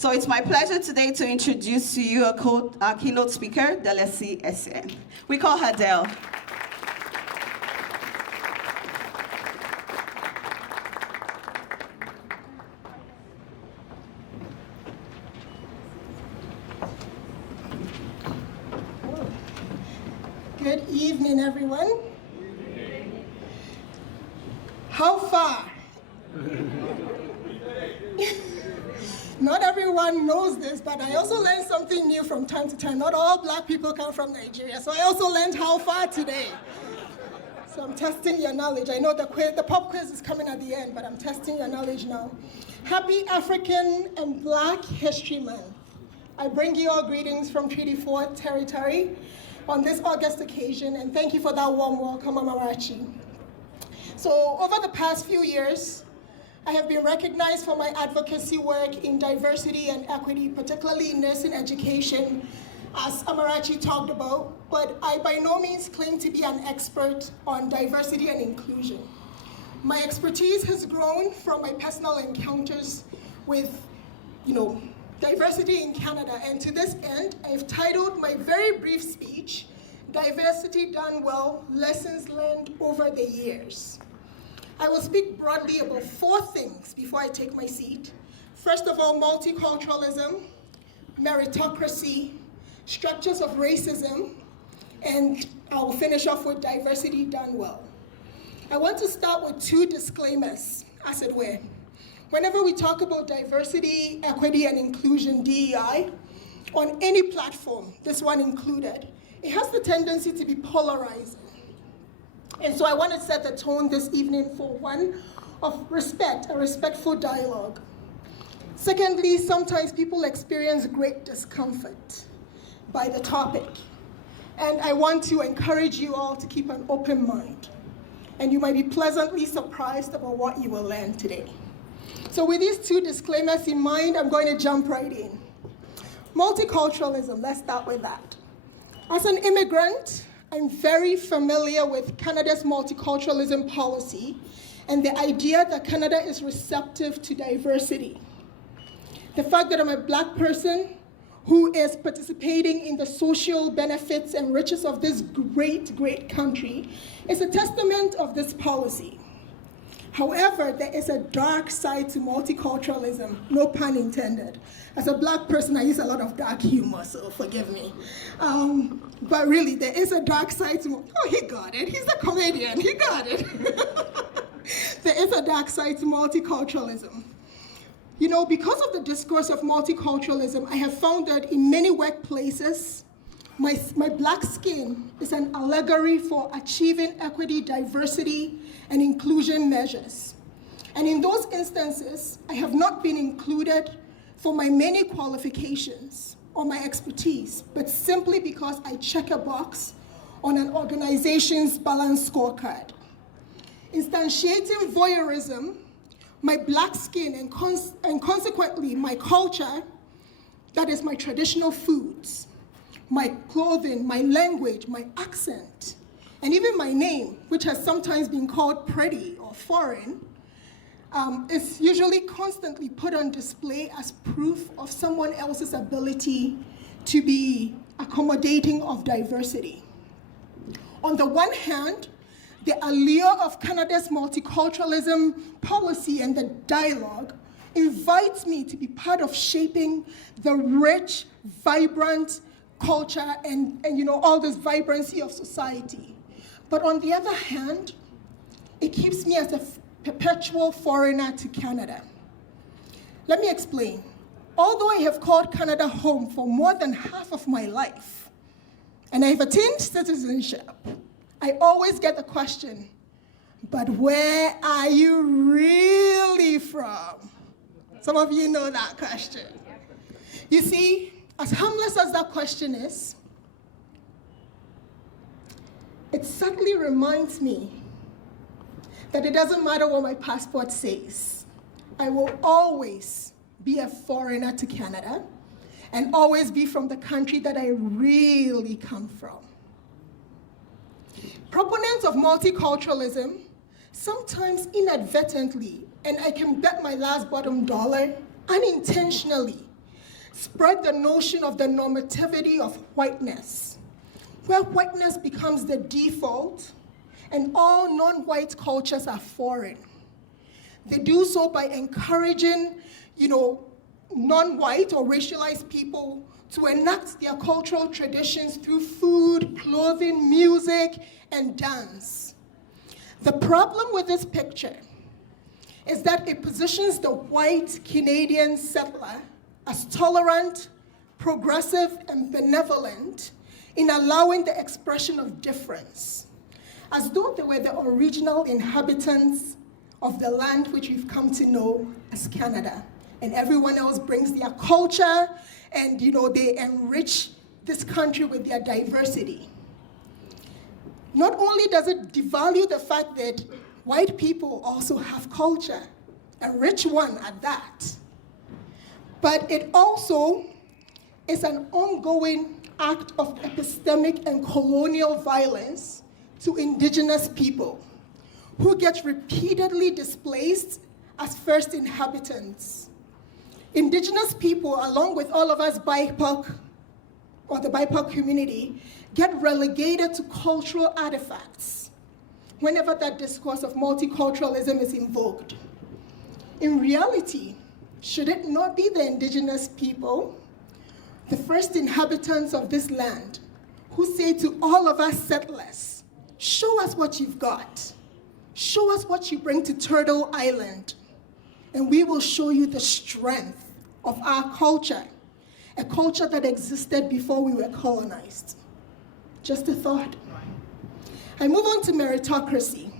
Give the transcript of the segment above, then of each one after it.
So it's my pleasure today to introduce to you our keynote speaker, Delesi Essien. We call her Del. Good evening, everyone. How far? Not everyone knows this, but I also learned something new from time to time. Not all black people come from Nigeria, so I also learned how far today. So I'm testing your knowledge. I know the pop quiz is coming at the end, but I'm testing your knowledge now. Happy African and Black History Month. I bring you all greetings from Treaty Fort territory on this August occasion, and thank you for that warm welcome, Amarachi. So over the past few years, I have been recognized for my advocacy work in diversity and equity, particularly in nursing education, as Amarachi talked about, but I by no means claim to be an expert on diversity and inclusion. My expertise has grown from my personal encounters with, diversity in Canada, and to this end, I've titled my very brief speech, Diversity Done Well, Lessons Learned Over the Years. I will speak broadly about 4 things before I take my seat. First of all, multiculturalism, meritocracy, structures of racism, and I'll finish off with diversity done well. I want to start with 2 disclaimers, as it were. Whenever we talk about diversity, equity, and inclusion, DEI, on any platform, this one included, it has the tendency to be polarizing. And so I want to set the tone this evening for one of respect, a respectful dialogue. Secondly, sometimes people experience great discomfort by the topic. And I want to encourage you all to keep an open mind. And you might be pleasantly surprised about what you will learn today. So with these 2 disclaimers in mind, I'm going to jump right in. Multiculturalism, let's start with that. As an immigrant, I'm very familiar with Canada's multiculturalism policy and the idea that Canada is receptive to diversity. The fact that I'm a Black person who is participating in the social benefits and riches of this great, great country is a testament of this policy. However, there is a dark side to multiculturalism, no pun intended. As a Black person, I use a lot of dark humor, so forgive me. But really, there is a dark side to, he got it, he's a comedian, he got it. There is a dark side to multiculturalism. Because of the discourse of multiculturalism, I have found that in many workplaces, my Black skin is an allegory for achieving equity, diversity, and inclusion measures. And in those instances, I have not been included for my many qualifications or my expertise, but simply because I check a box on an organization's balanced scorecard. Instantiating voyeurism, my Black skin, and consequently my culture, that is my traditional foods, my clothing, my language, my accent, and even my name, which has sometimes been called pretty or foreign, is usually constantly put on display as proof of someone else's ability to be accommodating of diversity. On the one hand, the allure of Canada's multiculturalism policy and the dialogue invites me to be part of shaping the rich, vibrant culture and all this vibrancy of society. But on the other hand, it keeps me as a perpetual foreigner to Canada. Let me explain. Although I have called Canada home for more than half of my life, and I've attained citizenship, I always get the question, but where are you really from? Some of you know that question. You see, as harmless as that question is, it subtly reminds me that it doesn't matter what my passport says. I will always be a foreigner to Canada and always be from the country that I really come from. Proponents of multiculturalism sometimes inadvertently, and I can bet my last bottom dollar, unintentionally, spread the notion of the normativity of whiteness, where whiteness becomes the default and all non-white cultures are foreign. They do so by encouraging, non-white or racialized people to enact their cultural traditions through food, clothing, music, and dance. The problem with this picture is that it positions the white Canadian settler as tolerant, progressive, and benevolent in allowing the expression of difference, as though they were the original inhabitants of the land which we've come to know as Canada. And everyone else brings their culture and they enrich this country with their diversity. Not only does it devalue the fact that white people also have culture, a rich one at that, but it also is an ongoing act of epistemic and colonial violence to indigenous people who get repeatedly displaced as first inhabitants. Indigenous people, along with all of us BIPOC, or the BIPOC community, get relegated to cultural artifacts whenever that discourse of multiculturalism is invoked. In reality, should it not be the indigenous people, the first inhabitants of this land, who say to all of us settlers, show us what you've got. Show us what you bring to Turtle Island, and we will show you the strength of our culture, a culture that existed before we were colonized. Just a thought. I move on to meritocracy.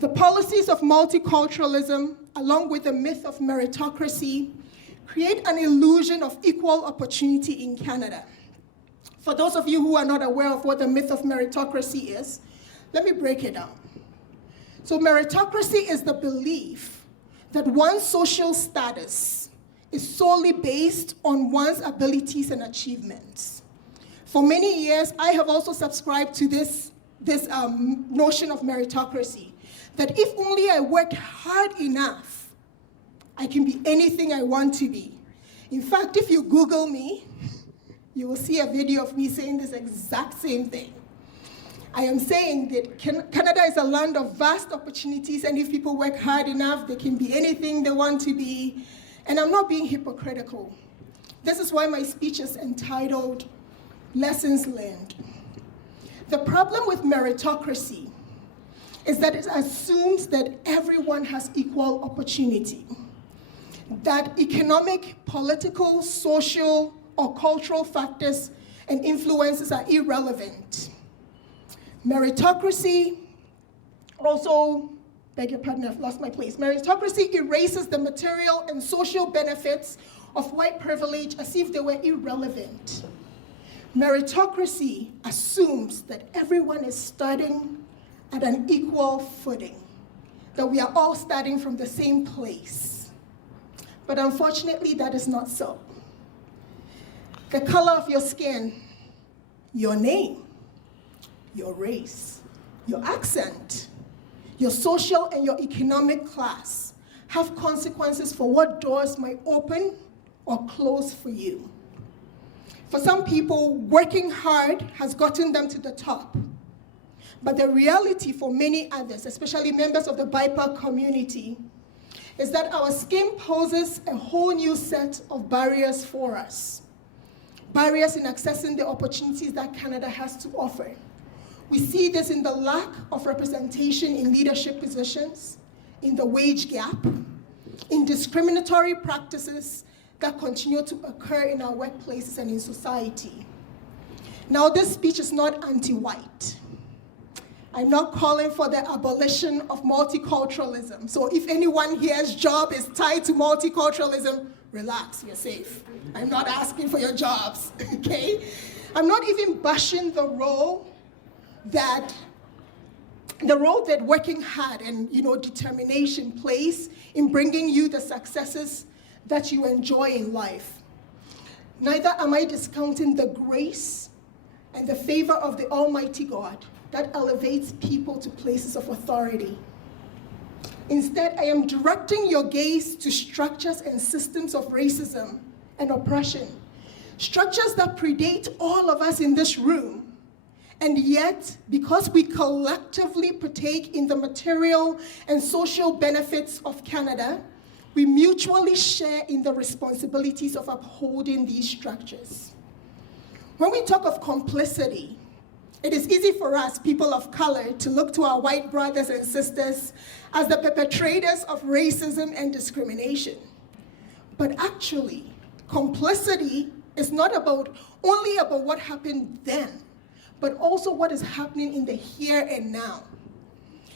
The policies of multiculturalism, along with the myth of meritocracy, create an illusion of equal opportunity in Canada. For those of you who are not aware of what the myth of meritocracy is, let me break it down. So meritocracy is the belief that one's social status is solely based on one's abilities and achievements. For many years, I have also subscribed to this notion of meritocracy, that if only I work hard enough, I can be anything I want to be. In fact, if you Google me, you will see a video of me saying this exact same thing. I am saying that Canada is a land of vast opportunities, and if people work hard enough, they can be anything they want to be. And I'm not being hypocritical. This is why my speech is entitled Lessons Learned. The problem with meritocracy is that it assumes that everyone has equal opportunity, that economic, political, social, or cultural factors and influences are irrelevant. Meritocracy also, beg your pardon, I've lost my place. Meritocracy erases the material and social benefits of white privilege as if they were irrelevant. Meritocracy assumes that everyone is starting at an equal footing, that we are all starting from the same place. But unfortunately, that is not so. The color of your skin, your name, your race, your accent, your social and your economic class have consequences for what doors might open or close for you. For some people, working hard has gotten them to the top. But the reality for many others, especially members of the BIPOC community, is that our skin poses a whole new set of barriers for us. Barriers in accessing the opportunities that Canada has to offer. We see this in the lack of representation in leadership positions, in the wage gap, in discriminatory practices that continue to occur in our workplaces and in society. Now, this speech is not anti-white. I'm not calling for the abolition of multiculturalism. So if anyone here's job is tied to multiculturalism, relax, you're safe. I'm not asking for your jobs, okay? I'm not even bashing the role that working hard and determination plays in bringing you the successes that you enjoy in life. Neither am I discounting the grace and the favor of the Almighty God that elevates people to places of authority. Instead, I am directing your gaze to structures and systems of racism and oppression. Structures that predate all of us in this room. And yet, because we collectively partake in the material and social benefits of Canada, we mutually share in the responsibilities of upholding these structures. When we talk of complicity, it is easy for us, people of color, to look to our white brothers and sisters as the perpetrators of racism and discrimination. But actually, complicity is not only about what happened then, but also what is happening in the here and now,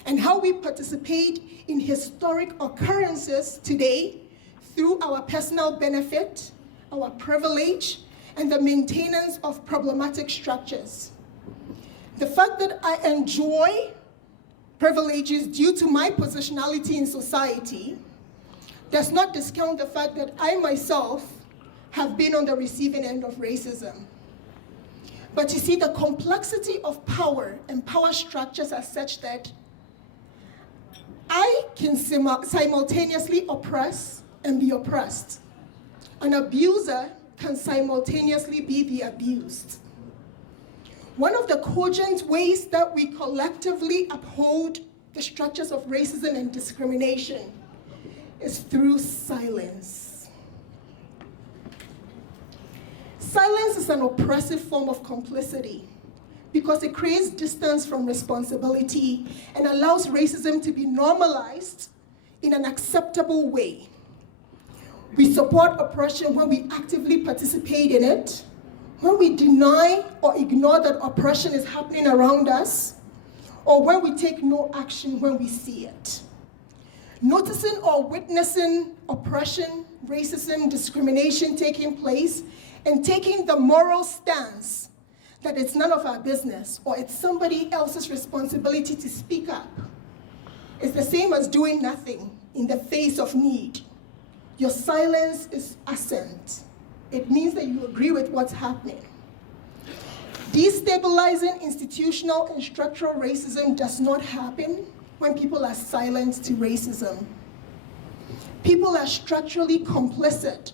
and how we participate in historic occurrences today through our personal benefit, our privilege, and the maintenance of problematic structures. The fact that I enjoy privileges due to my positionality in society does not discount the fact that I myself have been on the receiving end of racism. But you see, the complexity of power and power structures are such that I can simultaneously oppress and be oppressed. An abuser can simultaneously be the abused. One of the cogent ways that we collectively uphold the structures of racism and discrimination is through silence. Silence is an oppressive form of complicity because it creates distance from responsibility and allows racism to be normalized in an acceptable way. We support oppression when we actively participate in it, when we deny or ignore that oppression is happening around us, or when we take no action when we see it. Noticing or witnessing oppression, racism, discrimination taking place, and taking the moral stance that it's none of our business or it's somebody else's responsibility to speak up is the same as doing nothing in the face of need. Your silence is assent. It means that you agree with what's happening. Destabilizing institutional and structural racism does not happen when people are silent to racism. People are structurally complicit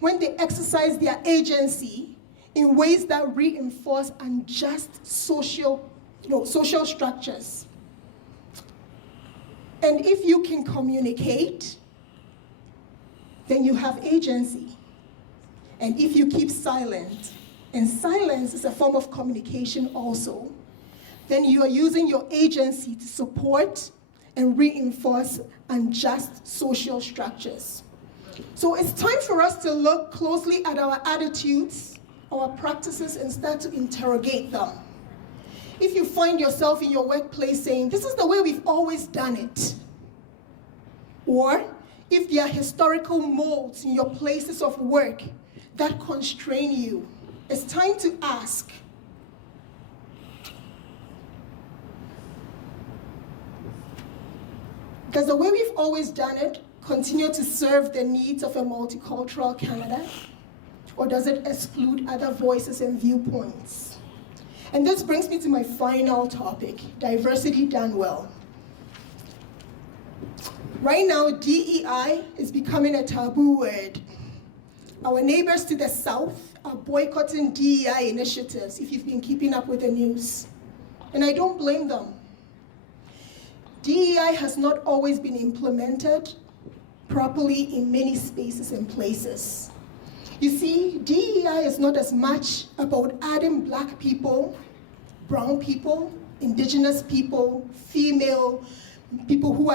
when they exercise their agency in ways that reinforce unjust social structures. And if you can communicate, then you have agency. And if you keep silent, and silence is a form of communication also, then you are using your agency to support and reinforce unjust social structures. So it's time for us to look closely at our attitudes, our practices, and start to interrogate them. If you find yourself in your workplace saying, this is the way we've always done it, or if there are historical molds in your places of work that constrain you, it's time to ask, does the way we've always done it continue to serve the needs of a multicultural Canada? Or does it exclude other voices and viewpoints? And this brings me to my final topic, diversity done well. Right now, DEI is becoming a taboo word. Our neighbors to the south are boycotting DEI initiatives, if you've been keeping up with the news. And I don't blame them. DEI has not always been implemented properly in many spaces and places. You see, DEI is not as much about adding Black people, brown people, Indigenous people, female people who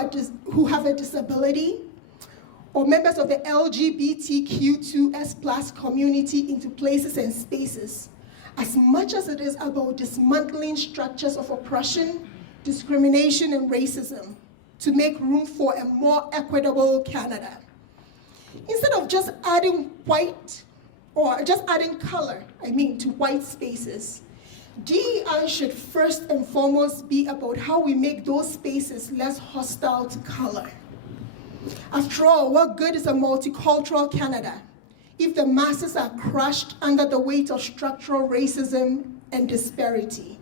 have a disability, or members of the LGBTQ2S+ community into places and spaces, as much as it is about dismantling structures of oppression, discrimination, and racism to make room for a more equitable Canada. Instead of just adding white, or just adding color, to white spaces, DEI should first and foremost be about how we make those spaces less hostile to color. After all, what good is a multicultural Canada if the masses are crushed under the weight of structural racism and disparity?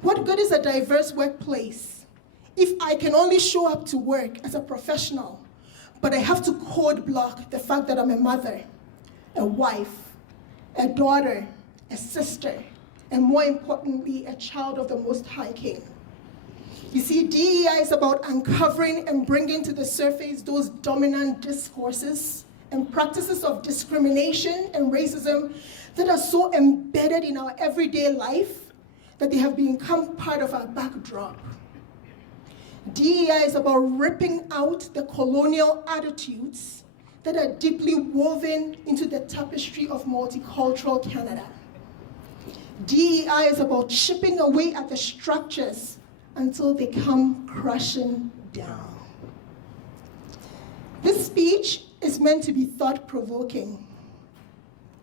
What good is a diverse workplace if I can only show up to work as a professional, but I have to code block the fact that I'm a mother, a wife, a daughter, a sister, and more importantly, a child of the Most High King. You see, DEI is about uncovering and bringing to the surface those dominant discourses and practices of discrimination and racism that are so embedded in our everyday life that they have become part of our backdrop. DEI is about ripping out the colonial attitudes that are deeply woven into the tapestry of multicultural Canada. DEI is about chipping away at the structures until they come crashing down. This speech is meant to be thought-provoking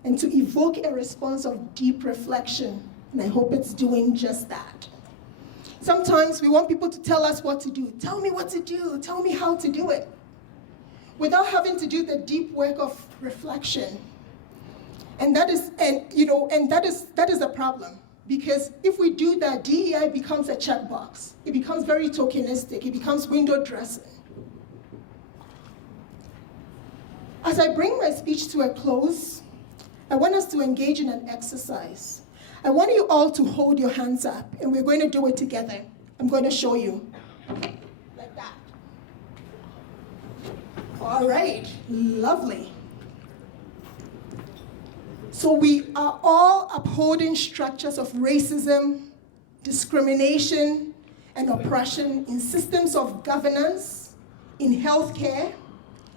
and to evoke a response of deep reflection, and I hope it's doing just that. Sometimes we want people to tell us what to do. Tell me what to do, tell me how to do it, without having to do the deep work of reflection. And that is a problem. Because if we do that, DEI becomes a checkbox. It becomes very tokenistic. It becomes window dressing. As I bring my speech to a close, I want us to engage in an exercise. I want you all to hold your hands up, and we're going to do it together. I'm going to show you. Like that. All right, lovely. So we are all upholding structures of racism, discrimination, and oppression in systems of governance, in healthcare,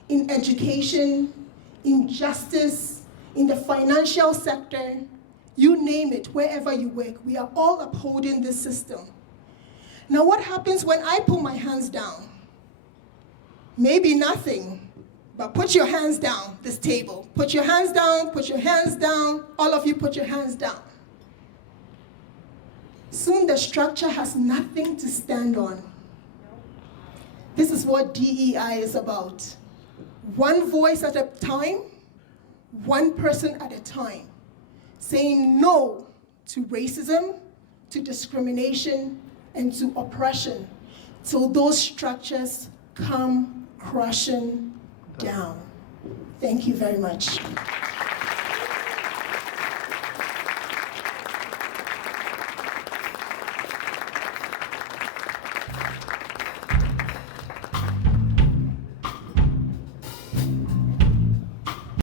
in education, in justice, in the financial sector, you name it, wherever you work, we are all upholding this system. Now what happens when I put my hands down? Maybe nothing. But put your hands down, this table. Put your hands down, put your hands down. All of you put your hands down. Soon the structure has nothing to stand on. This is what DEI is about. One voice at a time, one person at a time, saying no to racism, to discrimination, and to oppression, till those structures come crashing down. Thank you very much.